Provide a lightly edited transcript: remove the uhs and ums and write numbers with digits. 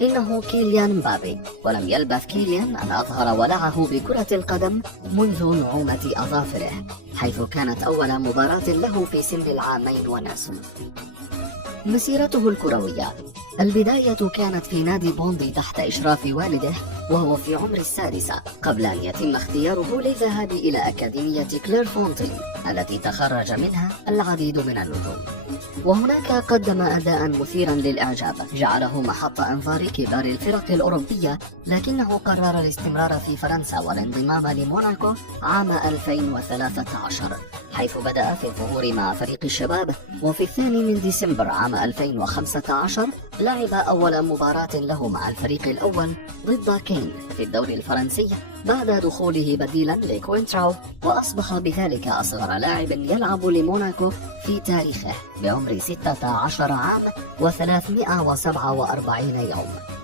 إنه كيليان مبابي، ولم يلبث كيليان أن أظهر ولعه بكرة القدم منذ نعومة أظافره، حيث كانت أول مباراة له في سن العامين ونصف. مسيرته الكروية: البداية كانت في نادي بوندي تحت إشراف والده وهو في عمر السادسة، قبل أن يتم اختياره للذهاب إلى أكاديمية كليرفونتين التي تخرج منها العديد من النجوم. وهناك قدم أداء مثيرا للإعجاب جعله محط أنظار كبار الفرق الأوروبية، لكنه قرر الاستمرار في فرنسا والانضمام لموناكو عام 2013، حيث بدأ في الظهور مع فريق الشباب. وفي 2 ديسمبر عام 2015 لعب أول مباراة له مع الفريق الأول ضد كين في الدوري الفرنسي بعد دخوله بديلا لكوينتراو، وأصبح بذلك أصغر لاعب يلعب لموناكو في تاريخه بعمر 16 عام و347 يوم.